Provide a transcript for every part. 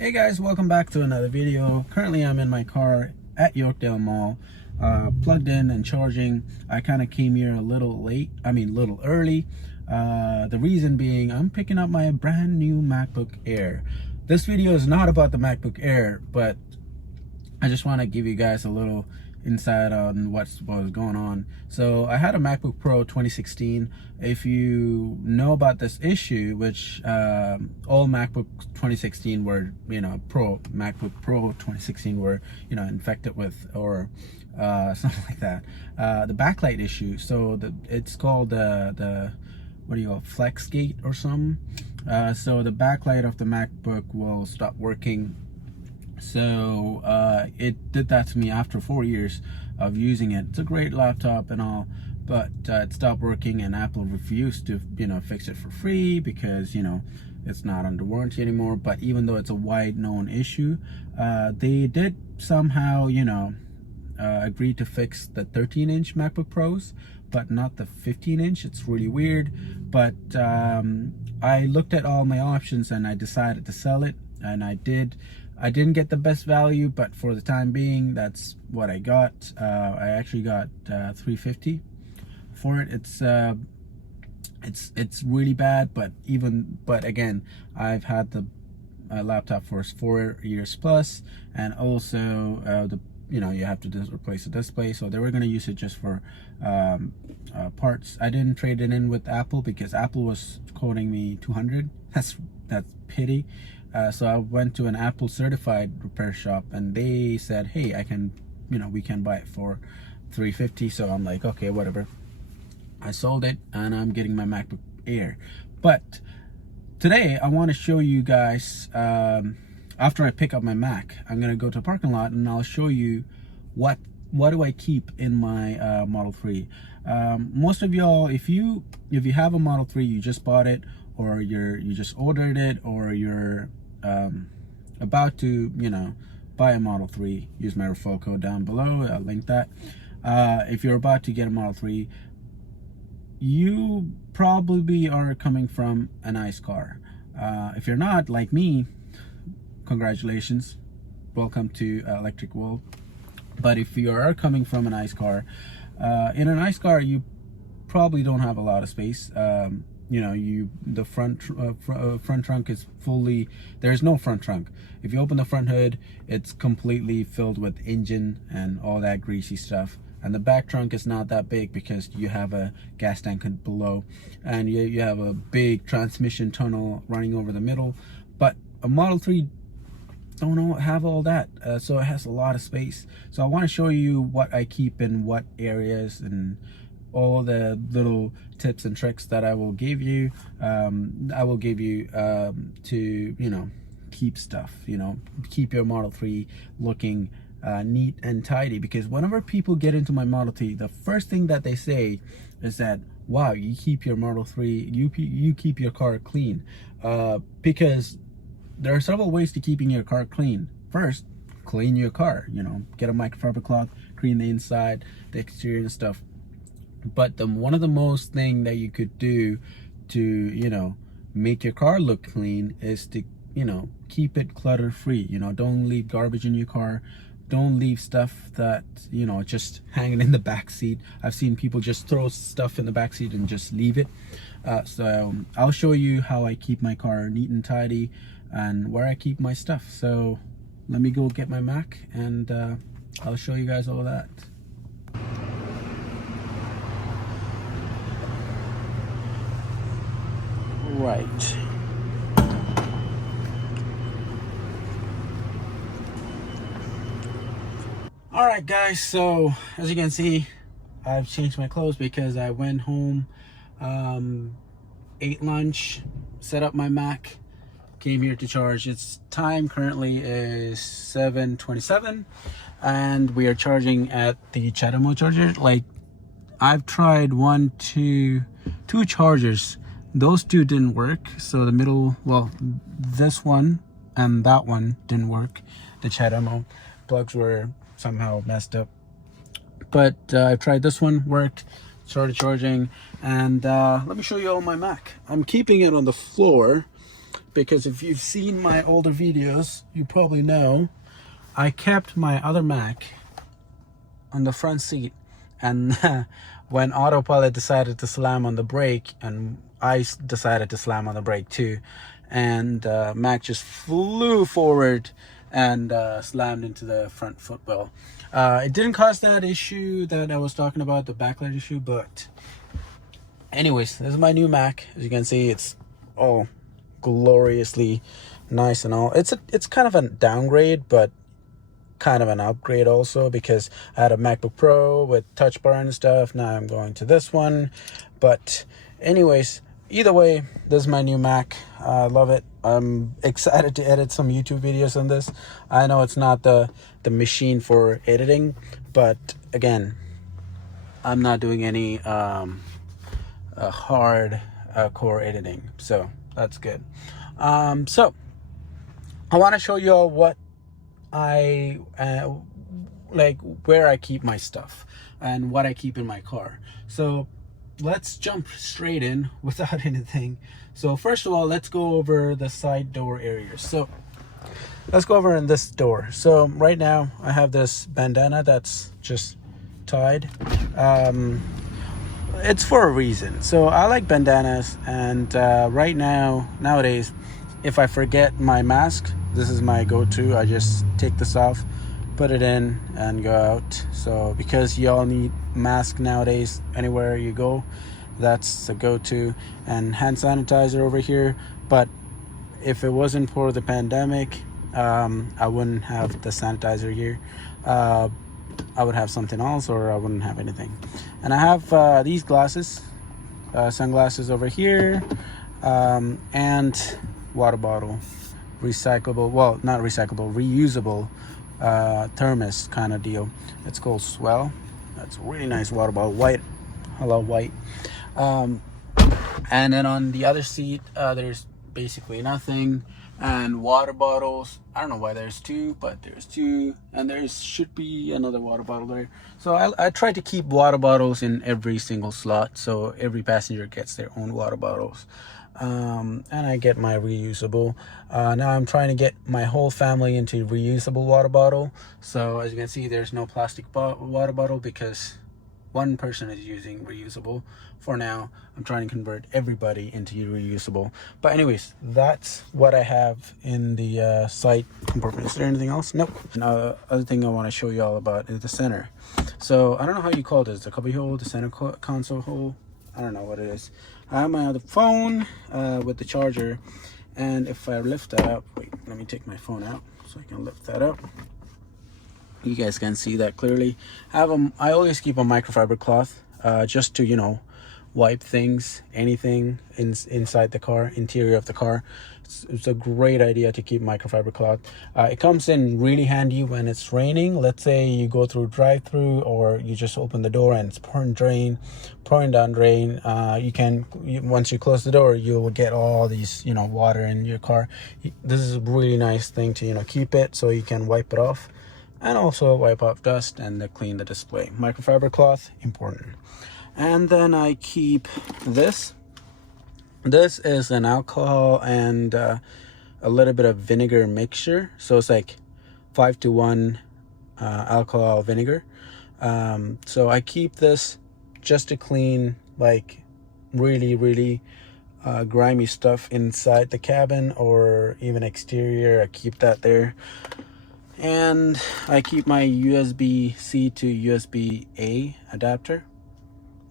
Hey guys, welcome back to another video. Currently I'm in my car at Yorkdale Mall, plugged in and charging. I kind of came here a little early. The reason being I'm picking up my brand new MacBook Air. This video is not about the MacBook Air, but I just want to give you guys a little insight on what was going on. So I had a MacBook Pro 2016. If you know about this issue, which all MacBook 2016 were, MacBook Pro 2016 were, infected with, or something like that. The backlight issue. So it's called the what do you call, FlexGate or something. So the backlight of the MacBook will stop working. So it did that to me after 4 years of using it. It's a great laptop and all, but it stopped working, and Apple refused to fix it for free because it's not under warranty anymore. But even though it's a wide known issue, they did somehow agree to fix the 13-inch MacBook Pros, but not the 15-inch. It's really weird. But I looked at all my options and I decided to sell it, and I didn't get the best value, but for the time being, that's what I got. I actually got $350 for it. It's really bad, but again, I've had the laptop for 4 years plus, and also you have to replace the display. So they were going to use it just for parts. I didn't trade it in with Apple because Apple was quoting me $200. That's pity. So I went to an Apple certified repair shop, and they said, hey, we can buy it for $350. So I'm like, okay, whatever. I sold it, and I'm getting my MacBook Air. But today I want to show you guys, after I pick up my Mac, I'm gonna go to a parking lot and I'll show you what do I keep in my Model 3. Most of y'all, if you have a Model 3, you just bought it, or you just ordered it, or you're about to buy a Model 3, use my referral code down below. I'll link that. If you're about to get a Model 3, you probably are coming from a nice car. If you're not, like me, congratulations, welcome to electric world. But if you are coming from a nice car, in a nice car, you probably don't have a lot of space. The front trunk is fully, there's no front trunk. If you open the front hood, it's completely filled with engine and all that greasy stuff. And the back trunk is not that big because you have a gas tank below, and you have a big transmission tunnel running over the middle. But a Model 3 don't have all that, so it has a lot of space. So I want to show you what I keep in what areas, and all the little tips and tricks that I will give you. To keep stuff, keep your Model 3 looking neat and tidy. Because whenever people get into my Model 3, the first thing that they say is that, wow, you keep your Model 3, you keep your car clean. Because there are several ways to keeping your car clean. First, clean your car, get a microfiber cloth, clean the inside, the exterior and stuff. But one of the most thing that you could do to make your car look clean is to keep it clutter free. Don't leave garbage in your car. Don't leave stuff that just hanging in the back seat. I've seen people just throw stuff in the back seat and just leave it. So I'll show you how I keep my car neat and tidy, and where I keep my stuff. So let me go get my Mac, and I'll show you guys all of that. Right. All right, guys, so as you can see, I've changed my clothes because I went home, ate lunch, set up my Mac, came here to charge. Its time currently is 7:27, and we are charging at the Chatamo charger. Like, I've tried two chargers. Those two didn't work. So the middle, well, this one and that one didn't work. The Chatamo plugs were somehow messed up. But I've tried this one, worked, started charging, and let me show you all my Mac. I'm keeping it on the floor because if you've seen my older videos, you probably know I kept my other Mac on the front seat, and when autopilot decided to slam on the brake, and I decided to slam on the brake too, and Mac just flew forward and slammed into the front footwell. It didn't cause that issue that I was talking about, the backlight issue, but anyways, this is my new Mac. As you can see, it's all gloriously nice and all. It's kind of a downgrade, but kind of an upgrade also, because I had a MacBook Pro with touch bar and stuff. Now I'm going to this one. But anyways, either way, this is my new Mac. I love it. I'm excited to edit some YouTube videos on this. I know it's not the machine for editing, but again, I'm not doing any hard core editing, so that's good. So I want to show you all what I like, where I keep my stuff and what I keep in my car. So let's jump straight in without anything. So first of all, let's go over the side door areas. So let's go over in this door. So right now I have this bandana that's just tied. It's for a reason. So I like bandanas, and right now, nowadays, if I forget my mask, this is my go-to. I just take this off, put it in, and go out. So because you all need mask nowadays anywhere you go, that's a go-to. And hand sanitizer over here. But if it wasn't for the pandemic, I wouldn't have the sanitizer here. I would have something else, or I wouldn't have anything. And I have these glasses, sunglasses over here, and water bottle. Recyclable, well, not recyclable, reusable Thermos kind of deal. It's called Swell. That's a really nice water bottle, white. Hello, white. And then on the other seat, there's basically nothing. And water bottles, I don't know why there's two, but there's two, and there should be another water bottle there. So I try to keep water bottles in every single slot, so every passenger gets their own water bottles. And I get my reusable. Now I'm trying to get my whole family into reusable water bottle. So as you can see, there's no plastic water bottle because one person is using reusable. For now, I'm trying to convert everybody into reusable. But anyways, that's what I have in the side compartment. Is there anything else? Nope. Now, other thing I want to show you all about is the center. So I don't know how you call this, the cubby hole, the center console hole. I don't know what it is. I have my other phone with the charger, and if I lift that up, wait, let me take my phone out so I can lift that up. You guys can see that clearly. I always keep a microfiber cloth just to, you know, wipe things, anything inside the car, interior of the car. It's a great idea to keep microfiber cloth. It comes in really handy when it's raining. Let's say you go through drive-through, or you just open the door and it's pouring down rain. Once you close the door, you will get all these, you know, water in your car. This is a really nice thing to, you know, keep it so you can wipe it off, and also wipe off dust and clean the display. Microfiber cloth, important. And then I keep this. This is an alcohol and a little bit of vinegar mixture. So it's like 5-to-1 alcohol vinegar. So I keep this just to clean like really grimy stuff inside the cabin or even exterior. I keep that there. And I keep my USB-C to USB-A adapter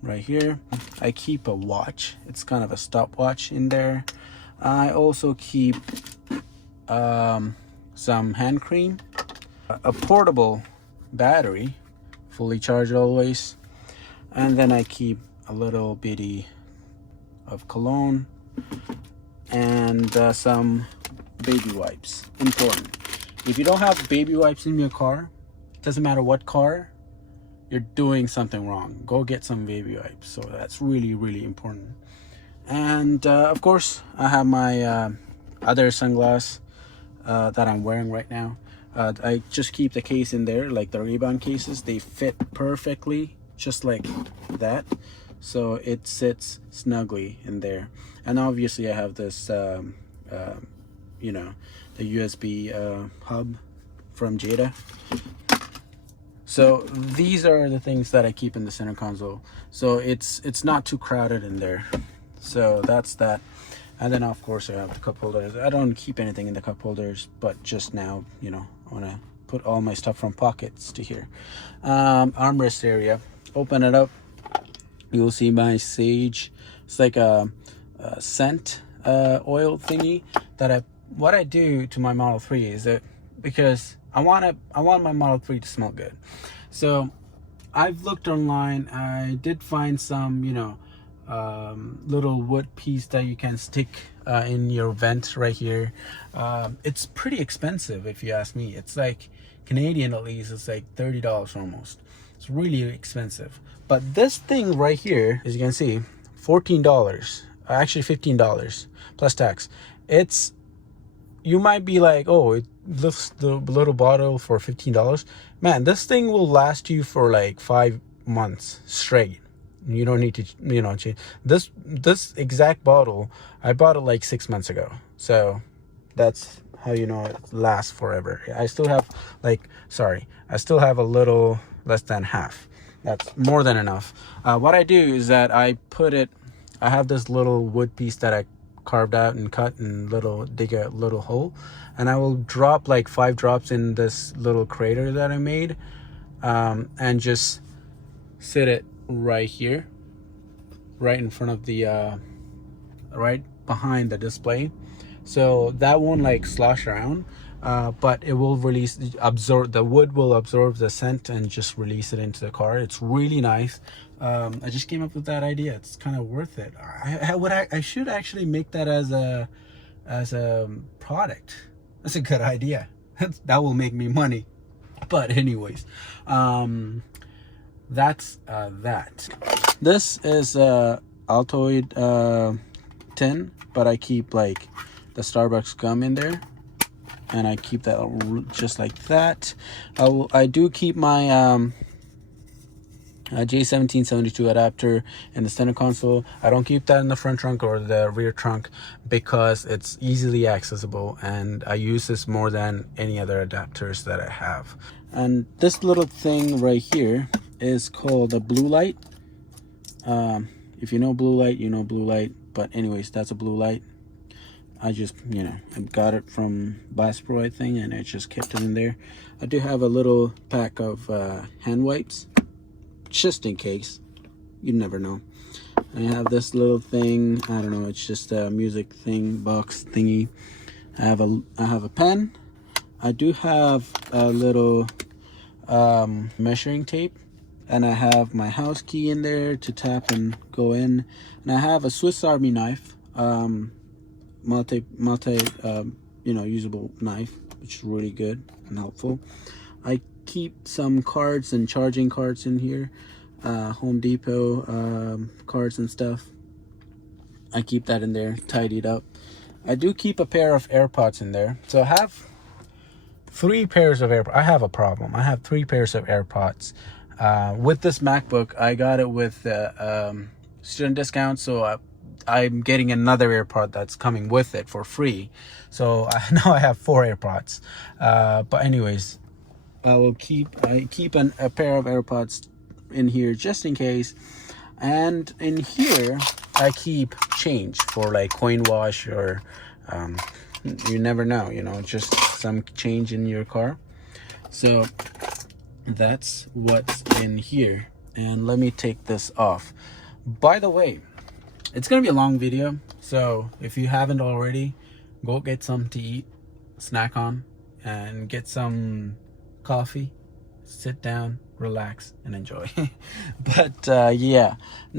right here. I keep a watch. It's kind of a stopwatch in there. I also keep some hand cream, a portable battery, fully charged always, and then I keep a little bitty of cologne and some baby wipes. Important. If you don't have baby wipes in your car, doesn't matter what car, you're doing something wrong. Go get some baby wipes. So that's really important. And of course, I have my other sunglass that I'm wearing right now. I just keep the case in there, like the rebound cases. They fit perfectly, just like that. So it sits snugly in there. And obviously I have this you know, the USB hub from Jada. So these are the things that I keep in the center console, so it's not too crowded in there. So that's that. And then of course I have the cup holders. I don't keep anything in the cup holders, but just now, you know, I want to put all my stuff from pockets to here. Armrest area, open it up, you'll see my sage. It's like a scent oil thingy that what I do to my Model 3 is that, because I want my Model 3 to smell good. So I've looked online. I did find some, you know, little wood piece that you can stick in your vent right here. It's pretty expensive if you ask me. It's like Canadian, at least it's like $30 almost. It's really expensive. But this thing right here, as you can see, $14, actually $15 plus tax. It's, you might be like, oh, it lifts the little bottle for $15. Man, this thing will last you for like 5 months straight. You don't need to, you know, change this exact bottle. I bought it like 6 months ago, so that's how you know it lasts forever. I still have I still have a little less than half. That's more than enough. What I do is that I have this little wood piece that I carved out and cut and dig a little hole, and I will drop like 5 drops in this little crater that I made, and just sit it right here, right in front of the right behind the display, so that won't like slosh around, but it will the wood will absorb the scent and just release it into the car. It's really nice. I just came up with that idea. It's kind of worth it. I should actually make that as a product. That's a good idea. That will make me money. But anyways, that's that. This is Altoid tin, but I keep like the Starbucks gum in there, and I keep that just like that. I do keep my J1772 adapter in the center console. I don't keep that in the front trunk or the rear trunk because it's easily accessible, and I use this more than any other adapters that I have. And this little thing right here is called a blue light. If you know blue light, you know blue light. But anyways, that's a blue light. I just, you know, I got it from Bass Pro, I think, and I just kept it in there. I do have a little pack of hand wipes, just in case. You never know. I have this little thing. I don't know. It's just a music thing, box thingy. I have a pen. I do have a little measuring tape, and I have my house key in there to tap and go in, and I have a Swiss Army knife, multi you know, usable knife, which is really good and helpful. I keep some cards and charging cards in here, Home Depot cards and stuff. I keep that in there, tidied up. I do keep a pair of AirPods in there, so I have 3 pairs of AirPods. I have a problem. I have 3 pairs of AirPods. With this MacBook, I got it with student discount, so I'm getting another AirPod that's coming with it for free. So now I have 4 AirPods. But anyways, I keep a pair of AirPods in here just in case. And in here, I keep change for like coin wash or you never know, you know, just some change in your car. So that's what's in here. And let me take this off. By the way, it's gonna be a long video, so if you haven't already, go get some to eat, snack on, and get some coffee, sit down, relax, and enjoy. But yeah,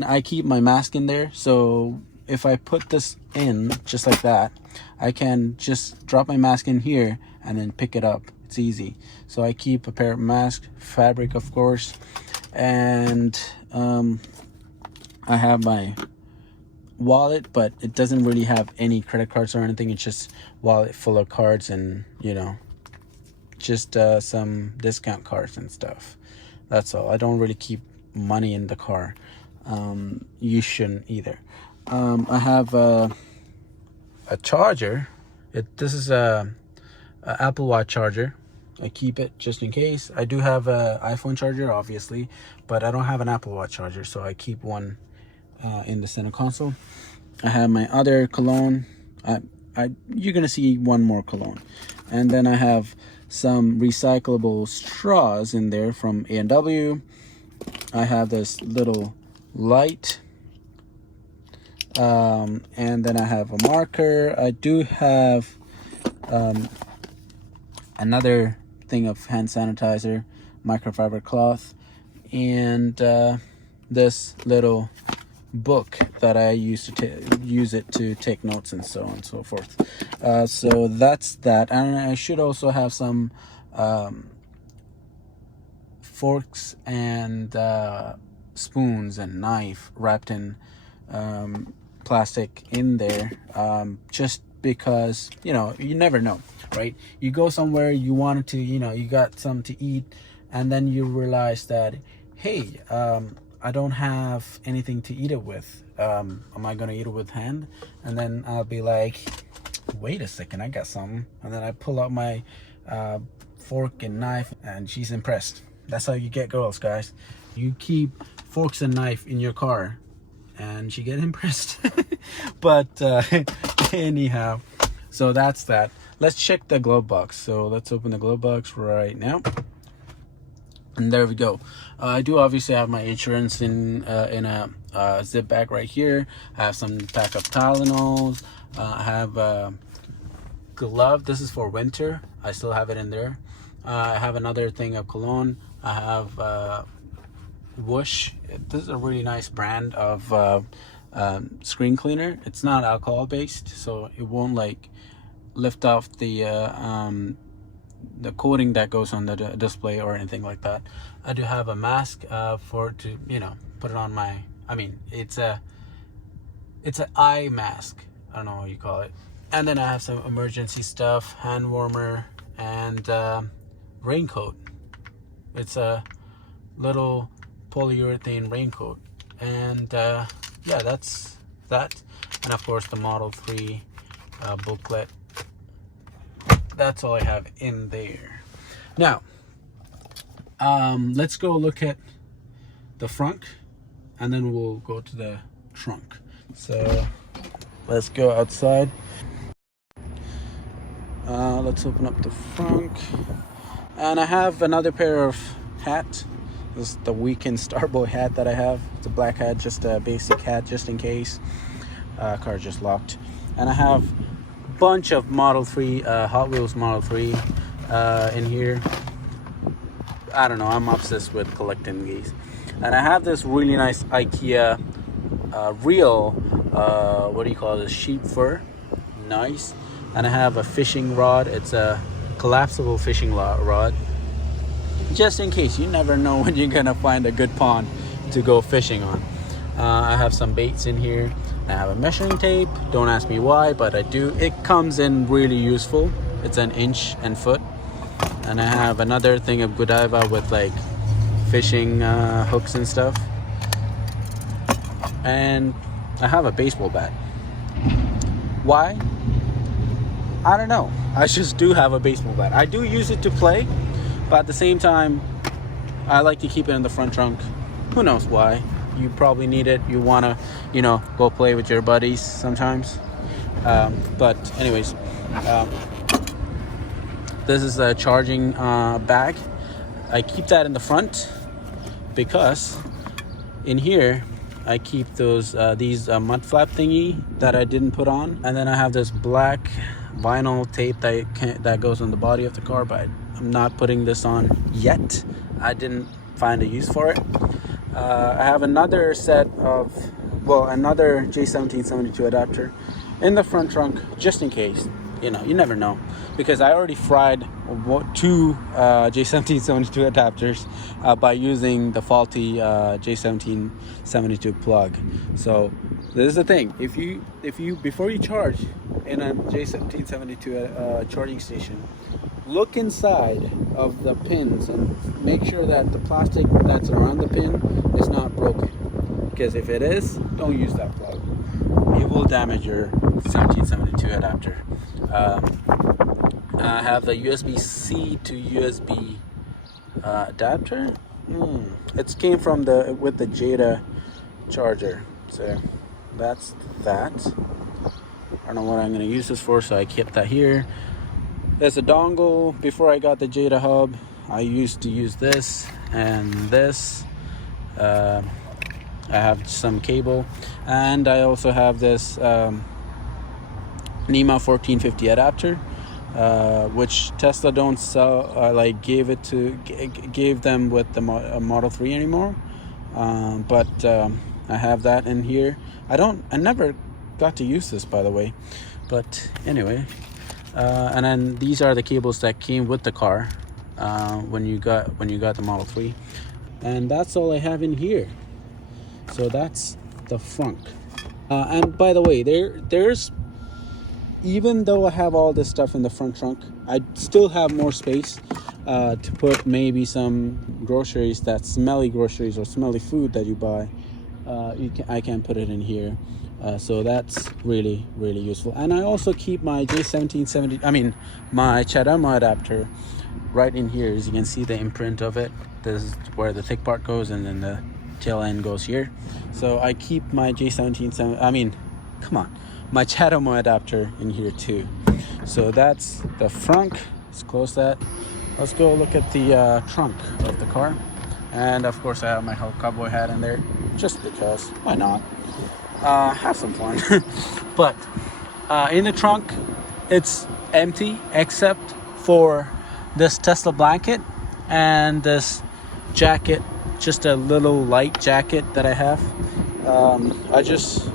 I keep my mask in there, so if I put this in just like that, I can just drop my mask in here and then pick it up. It's easy. So I keep a pair of masks, fabric of course, and I have my wallet, but it doesn't really have any credit cards or anything. It's just wallet full of cards and, you know, just some discount cards and stuff. That's all. I don't really keep money in the car. You shouldn't either. I have a charger This is a Apple Watch charger. I keep it just in case. I do have a iPhone charger, obviously, but I don't have an Apple Watch charger, so I keep one in the center console. I have my other Cologne. You're gonna see one more Cologne, and then I have some recyclable straws in there from A&W. I have this little light, and then I have a marker. I do have another thing of hand sanitizer, microfiber cloth, and this little book that I used to use it to take notes and so on and so forth. So that's that. And I should also have some forks and spoons and knife wrapped in plastic in there, just because, you know, you never know, right? You go somewhere, you wanted to, you know, you got something to eat, and then you realize that, hey, I don't have anything to eat it with. Am I gonna eat it with hand? And then I'll be like, wait a second, I got something. And then I pull out my fork and knife, and she's impressed. That's how you get girls, guys. You keep forks and knife in your car, and she get impressed. But anyhow, so that's that. Let's check the glove box. So let's open the glove box right now. And there we go. I do obviously have my insurance in a zip bag right here. I have some pack of Tylenols. I have a glove. This is for winter. I still have it in there. I have another thing of Cologne. I have Whoosh. This is a really nice brand of screen cleaner. It's not alcohol based, so it won't like lift off the coating that goes on the display or anything like that. I do have a mask for to, you know, put it on my, I mean, it's an eye mask, I don't know what you call it. And then I have some emergency stuff, hand warmer, and raincoat. It's a little polyurethane raincoat. And yeah, that's that. And of course the Model 3 booklet. That's all I have in there. Now, let's go look at the front, and then we'll go to the trunk. So let's go outside. Let's open up the front. And I have another pair of hats. This is the Weekend Starboy hat that I have. It's a black hat, just a basic hat, just in case. Car just locked. And I have bunch of Model 3 Hot Wheels Model 3 in here. I don't know, I'm obsessed with collecting these. And I have this really nice IKEA real what do you call this, sheep fur. Nice. And I have a fishing rod. It's a collapsible fishing rod, just in case. You never know when you're gonna find a good pond to go fishing on. I have some baits in here. I have a measuring tape. Don't ask me why, but I do. It comes in really useful. It's an inch and foot. And I have another thing of Godiva with like fishing hooks and stuff. And I have a baseball bat. Why? I don't know. I just do have a baseball bat. I do use it to play, but at the same time, I like to keep it in the front trunk. Who knows why? You probably need it. You want to, you know, go play with your buddies sometimes. But anyways, this is a charging bag. I keep that in the front because in here I keep those these mud flap thingy that I didn't put on, and then I have this black vinyl tape that goes on the body of the car, but I'm not putting this on yet. I didn't find a use for it. I have another set of, well, another J1772 adapter in the front trunk, just in case. You know, you never know, because I already fried two J1772 adapters by using the faulty J1772 plug. So this is the thing: if you before you charge in a J1772 charging station, look inside of the pins and make sure that the plastic that's around the pin is not broken. Because if it is, don't use that plug. It will damage your 1772 adapter. I have the USB-C to USB adapter. It came from with the Jada charger, so that's that. I don't know what I'm going to use this for, so I kept that here. There's a dongle. Before I got the Jada hub, I used to use this and this. I have some cable, and I also have this Nema 1450 adapter, which Tesla don't sell. Like gave them with the Model 3 anymore. But I have that in here. I never got to use this, by the way, but anyway. And then these are the cables that came with the car when you got the Model 3, and that's all I have in here. So that's the front. And by the way, there's even though I have all this stuff in the front trunk, I still have more space to put maybe some groceries, that smelly groceries or smelly food that you buy. I can put it in here. So that's really, really useful. And I also keep my J1770, my Thermos adapter right in here. As you can see the imprint of it. This is where the thick part goes, and then the tail end goes here. So I keep my my Thermos adapter in here too. So that's the front. Let's close that. Let's go look at the trunk of the car. And of course I have my whole cowboy hat in there, just because, why not? Have some fun. But in the trunk, it's empty except for this Tesla blanket and this jacket, just a little light jacket that I have. I just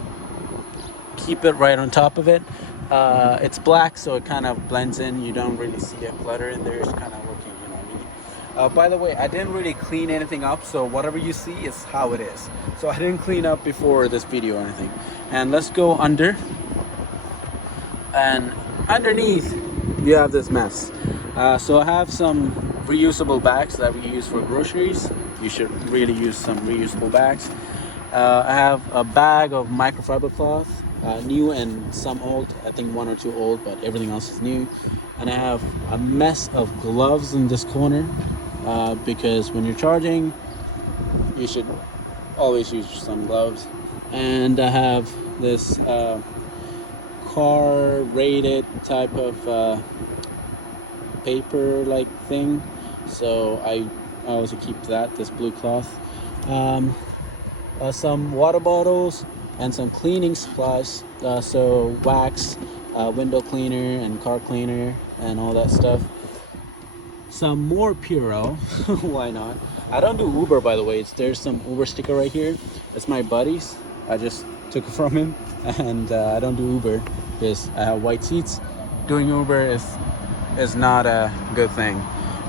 keep it right on top of it. It's black, so it kind of blends in. You don't really see a clutter in there. It's kind of looking, you know what I mean? By the way, I didn't really clean anything up, so whatever you see is how it is. So I didn't clean up before this video or anything. And let's go under. And underneath, you have this mess. So I have some reusable bags that we use for groceries. You should really use some reusable bags. I have a bag of microfiber cloth, new and some old. I think 1 or 2 old, but everything else is new. And I have a mess of gloves in this corner, because when you're charging, you should always use some gloves. And I have this car rated type of paper like thing, so I also keep this blue cloth. Some water bottles and some cleaning supplies, so wax, window cleaner and car cleaner and all that stuff. Some more Purell. Why not? I don't do Uber, by the way. There's some Uber sticker right here. It's my buddy's. I just took it from him, and I don't do Uber because I have white seats. Doing Uber is not a good thing.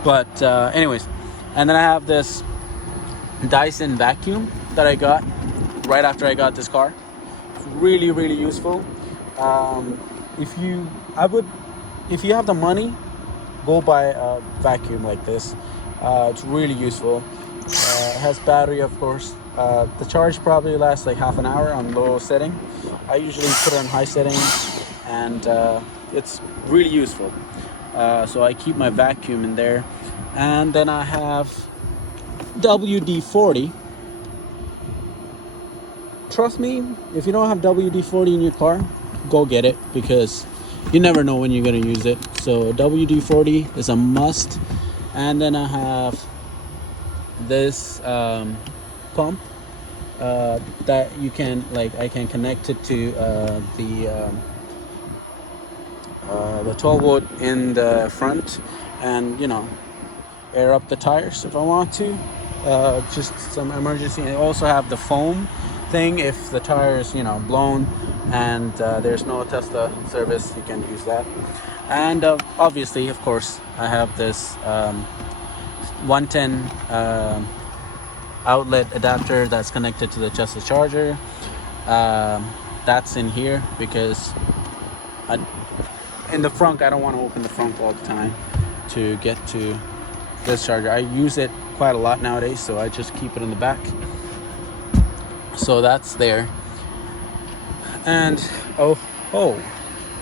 But anyways, and then I have this Dyson Vacuum that I got right after I got this car. It's really, really useful. If you have the money, go buy a vacuum like this. It's really useful. It has battery, of course. The charge probably lasts like half an hour on low setting. I usually put it on high setting, and it's really useful. So I keep my vacuum in there. And then I have WD-40. Trust me, if you don't have WD-40 in your car, go get it, because you never know when you're going to use it. So WD-40 is a must. And then I have this pump that you can, I can connect it to the 12 volt in the front, and air up the tires if I want to, just some emergency. I also have the foam thing if the tire is blown and there's no Tesla service, you can use that. And obviously, of course, I have this 110 outlet adapter that's connected to the Tesla charger. That's in here because in the front, I don't want to open the front all the time to get to this charger. I use it quite a lot nowadays, so I just keep it in the back. So that's there. And I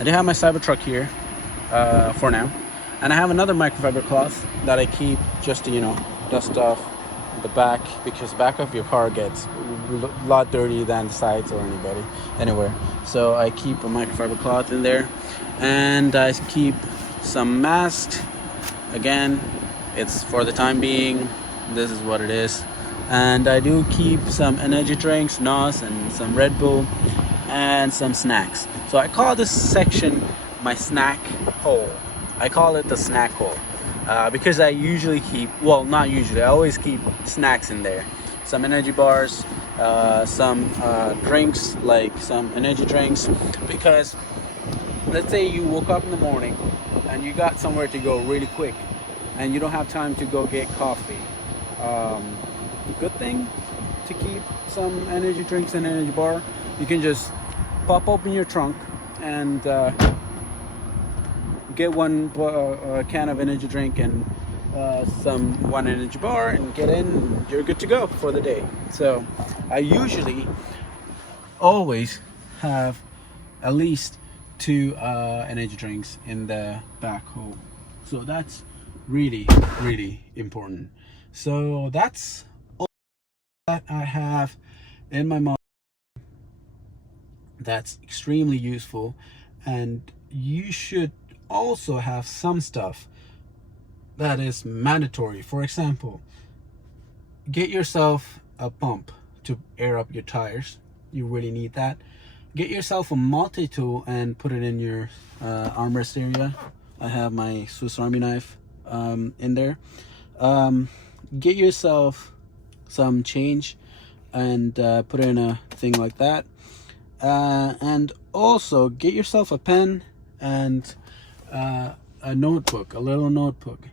do have my Cybertruck here. for now. And I have another microfiber cloth that I keep just to, you know, dust off the back, because the back of your car gets a lot dirtier than the sides or anywhere. So I keep a microfiber cloth in there, and I keep some masks. Again, it's for the time being, this is what it is. And I do keep some energy drinks, NOS, and some Red Bull, and some snacks. So I call this section my snack hole. I call it the snack hole because I usually keep, well, not usually, I always keep snacks in there. Some energy bars, some drinks, like some energy drinks, because let's say you woke up in the morning and you got somewhere to go really quick and you don't have time to go get coffee. Good thing to keep some energy drinks and energy bar. You can just pop open your trunk and get one can of energy drink and one energy bar, and get in. You're good to go for the day. So I usually always have at least 2 energy drinks in the back hole. So that's really important. So that's all that I have in my mind that's extremely useful, and you should also have some stuff that is mandatory. For example, get yourself a pump to air up your tires. You really need that. Get yourself a multi-tool and put it in your armrest area. I have my Swiss Army knife in there. Get yourself some change and put it in a thing like that. And also get yourself a pen and a notebook, a little notebook.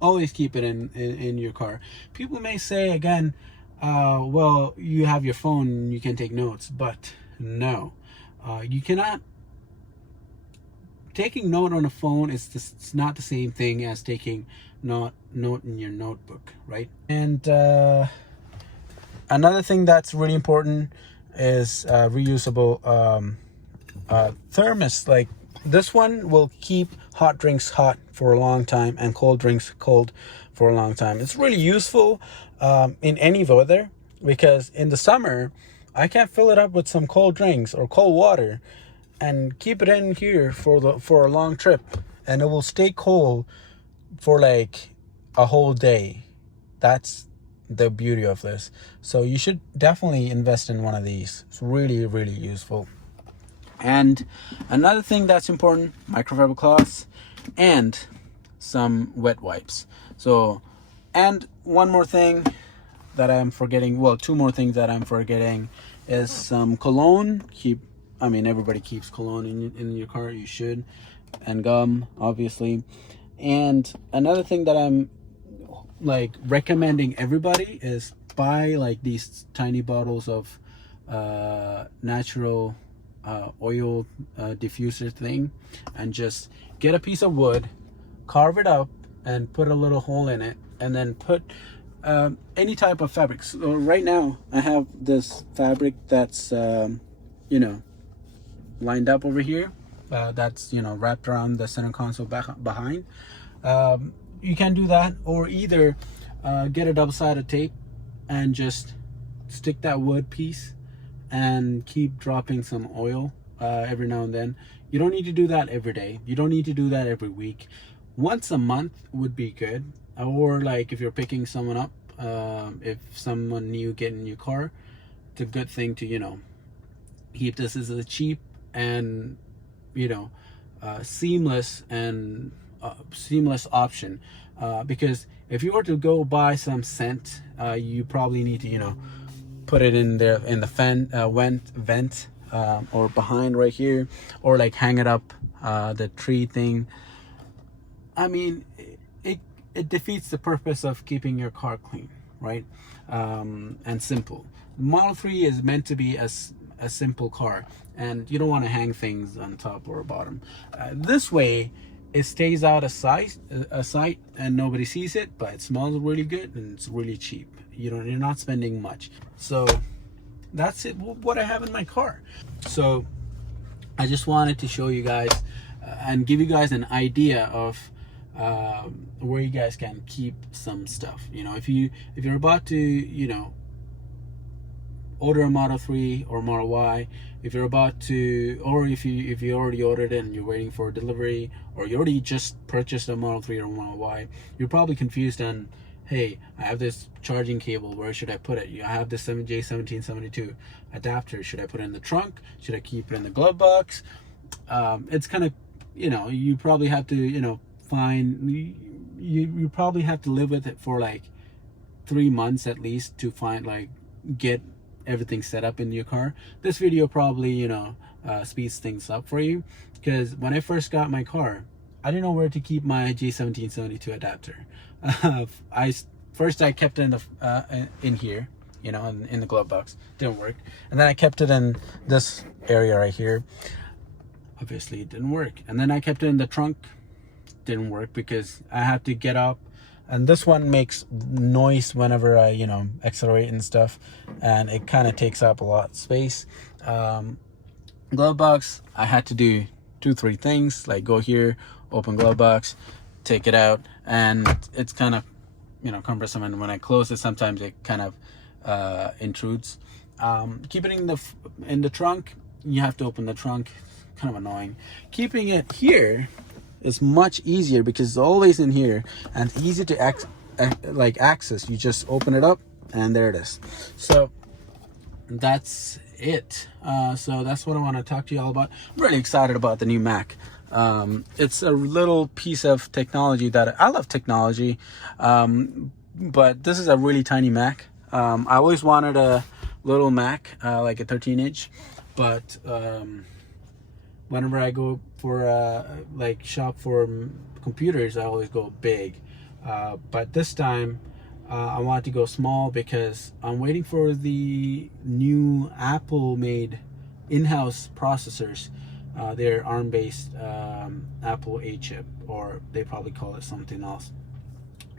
Always keep it in your car. People may say again, well, you have your phone and you can take notes, but no, you cannot. Taking note on a phone is it's not the same thing as taking note in your notebook, right? And another thing that's really important is reusable thermos. Like this one will keep hot drinks hot for a long time and cold drinks cold for a long time. It's really useful in any weather, because in the summer I can't fill it up with some cold drinks or cold water and keep it in here for a long trip, and it will stay cold for like a whole day. That's the beauty of this. So you should definitely invest in one of these. It's really useful. And another thing that's important, microfiber cloths and some wet wipes. So, and one more thing that I'm forgetting, well, 2 more things that I'm forgetting is some cologne. Everybody keeps cologne in your car. You should. And gum, obviously. And another thing that I'm like recommending everybody is buy like these tiny bottles of natural oil diffuser thing, and just get a piece of wood, carve it up, and put a little hole in it, and then put any type of fabric. So right now I have this fabric that's lined up over here, that's wrapped around the center console behind. You can do that, or either get a double-sided tape and just stick that wood piece and keep dropping some oil every now and then. You don't need to do that every day. You don't need to do that every week. Once a month would be good. Or like if you're picking someone up, if someone new get in your car, it's a good thing to keep this as a cheap and seamless option, because if you were to go buy some scent, you probably need to put it in there in the vent or behind right here, or like hang it up the tree thing. It defeats the purpose of keeping your car clean, right? And simple. Model 3 is meant to be a simple car, and you don't want to hang things on top or bottom. This way it stays out of sight and nobody sees it, but it smells really good and it's really cheap. You're not spending much. So that's it, what I have in my car. So I just wanted to show you guys and give you guys an idea of where you guys can keep some stuff. You know, if you're about to, you know, order a Model 3 or Model Y, if you're about to, or if you already ordered it and you're waiting for delivery, or you already just purchased a Model 3 or Model Y, you're probably confused on, hey, I have this charging cable, where should I put it? I have this J1772 adapter, should I put it in the trunk? Should I keep it in the glove box? It's kind of, you know, you probably have to, you know, find, you probably have to live with it for like 3 months at least to find, like, get everything set up in your car. This video probably, you know, speeds things up for you, because when I first got my car, I didn't know where to keep my J1772 adapter. I kept it in the in here, you know, in the glove box. Didn't work. And then I kept it in this area right here. Obviously it didn't work. And then I kept it in the trunk. Didn't work because I had to get up, and this one makes noise whenever I, you know, accelerate and stuff, and it kind of takes up a lot of space. Glove box, I had to do 2-3 things, like go here, open glove box, take it out, and it's kind of, you know, cumbersome, and when I close it, sometimes it kind of intrudes. Keep it in the trunk, you have to open the trunk, kind of annoying. Keeping it here is much easier because it's always in here and easy to access. You just open it up and there it is. So that's it. So that's what I want to talk to you all about. I'm really excited about the new Mac. It's a little piece of technology that I love technology, but this is a really tiny Mac. I always wanted a little Mac, like a 13-inch, but whenever I go for like shop for computers, I always go big, but this time I want to go small because I'm waiting for the new Apple made in-house processors. They're ARM-based Apple A chip, or they probably call it something else,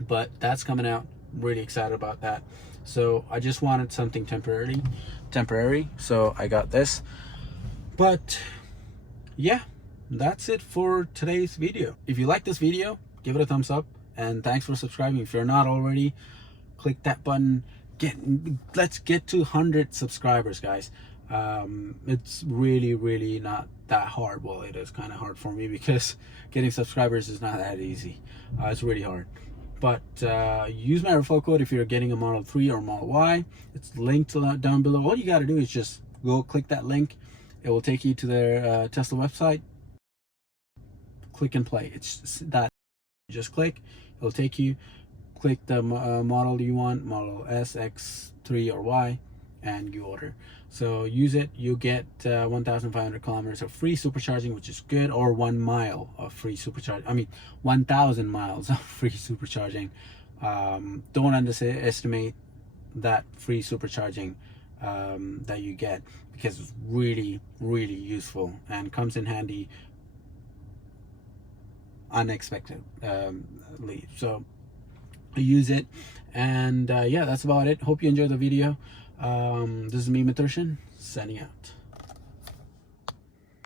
but that's coming out. I'm really excited about that. So I just wanted something temporary, so I got this. But yeah, that's it for today's video. If you like this video, give it a thumbs up, and thanks for subscribing. If you're not already, click that button. Let's get to 100 subscribers, guys. It's really not that hard. Well, it is kind of hard for me because getting subscribers is not that easy. It's really hard. But use my referral code if you're getting a Model 3 or Model Y. It's linked down below. All you got to do is just go click that link. It will take you to their Tesla website. Click and play. It's that. Just click. It'll take you. Click the model you want, Model S, X, 3, or Y, and you order. So use it. You get 1,500 kilometers of free supercharging, which is good, or 1 mile of free supercharging. I mean, 1,000 miles of free supercharging. Don't underestimate that free supercharging that you get, because it's really useful and comes in handy unexpectedly. So use it, and yeah, that's about it. Hope you enjoyed the video. This is me, Maturshan, signing out.